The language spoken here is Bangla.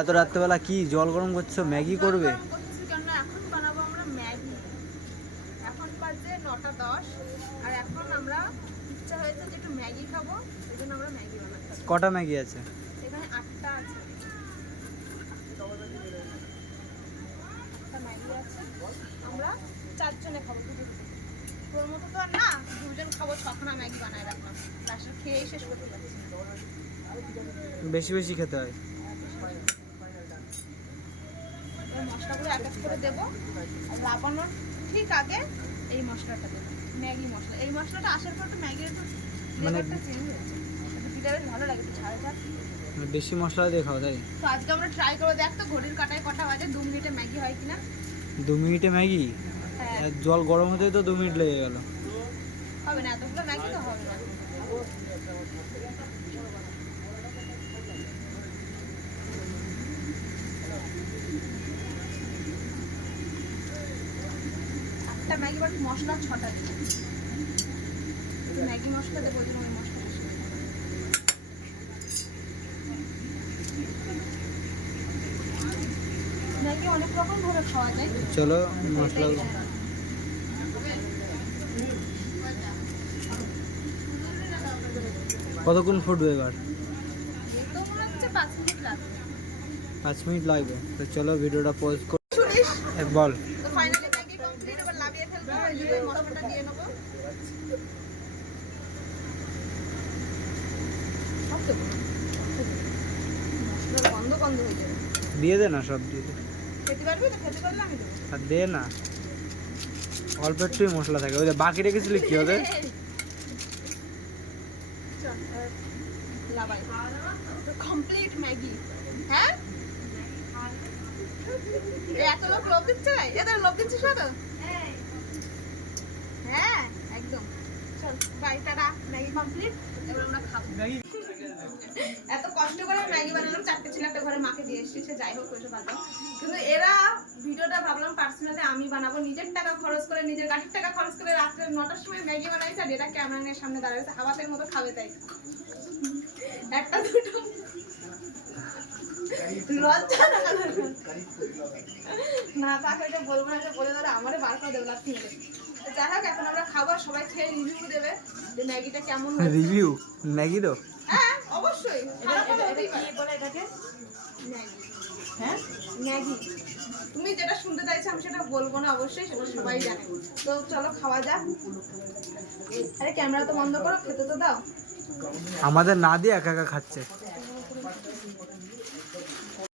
এত রাত্রেবেলা কি জল গরম করছ? ম্যাগি করবে? এখন বানাবো আমরা ম্যাগি। এখন বাজে নটা দশ আর এখন আমরা ইচ্ছা হয়েছে যে একটু ম্যাগি খাব সেই জন্য আমরা ম্যাগি বানাচ্ছি। কটা ম্যাগি আছে? এখানে আটটা আছে। ম্যাগি আছে। আমরা চারজনে খাব দুটো দুটো। তোর মতো তো আর না দুজন খাব ছখানা ম্যাগি বানায় রাখলাম। লাস্টে খেয়েই শেষ করতে পারছি বেশি বেশি খেতে হয় এবার মশলাগুলো এক এক করে দেবো। আর লাবানোর ঠিক আগে এই মশলাটা দেবো ম্যাগি মশলা। এই মশলাটা আসার পর তো ম্যাগির একটু মানে- ফ্লেভারটা চেঞ্জ হয়েছে বেশ ভালো লাগে একটু ঝাল ঝাল। মানে বেশি মশলা দিয়ে খাও তাই তো আজকে আমরা ট্রাই করে দেখ তো ঘড়ির কাটায় কটা বাজে দু মিনিটে ম্যাগি হয় কিনা? দু মিনিটে ম্যাগি? হ্যাঁ। জল গরম হতেই তো দু মিনিট লেগে গেল। হবে না এতগুলো ম্যাগি তো হবে না। একটা ম্যাগি বাট মশলা ছটা ম্যাগি মশলা দেবো ওই জন্য ওই মশলা ম্যাগি অনেক রকম ভাবে খাওয়া যায়। চলো মশলা কতক্ষণ ফুটবে এবার? পাঁচ মিনিট লাগবে। তো চলো ভিডিওটা পোজ করে বল। ফাইনালি কমপ্লিট দিয়ে দে না সব, দিয়ে দে। না। অল্প একটুই মশলা থাকে। ওই বাকি রেখেছিলি কি লাভাই কমপ্লিট ম্যাগি হ্যাঁ? এত লোক দিচ্ছে? এদের হ্যাঁ একদম। চল বাই টাটা ম্যাগি কমপ্লিট এবার আমরা খাব। এত কষ্ট করে ম্যাগি বানালাম চারটে ছিল একটা ঘরে মাকে দিয়ে এসেছি সে যাই হোক ওইসব বাদ কিন্তু এরা ভিডিওটা ভাবলাম পার্সোনালি আমি বানাবো নিজের টাকা খরচ করে নিজের গাড়ির টাকা খরচ করে রাত্রে নটার সময় ম্যাগি বানাইছে আর এরা ক্যামেরার সামনে দাঁড়িয়েছে হাওয়াতের মতো খাবে তাই। একটা দুটো লজ্জা না? তাকে এটা বলব না বলে ধরে আমারে বার করে দেবো তো যাই হোক এখন আমরা খাবার সবাই খেয়ে রিভিউ দেবে যে ম্যাগিটা কেমন রিভিউ ম্যাগি তো? হ্যাঁ অবশ্যই। খারাপ হতেই পারে। ম্যাগি হ্যাঁ? ম্যাগি। তুমি যেটা শুনতে চাইছো আমি সেটা বলব না অবশ্যই সেটা সবাই জানে। তো চলো খাওয়া যাক। আরে ক্যামেরা তো বন্ধ করো খেতে তো দাও। আমাদের না দিয়ে একা একা খাচ্ছে।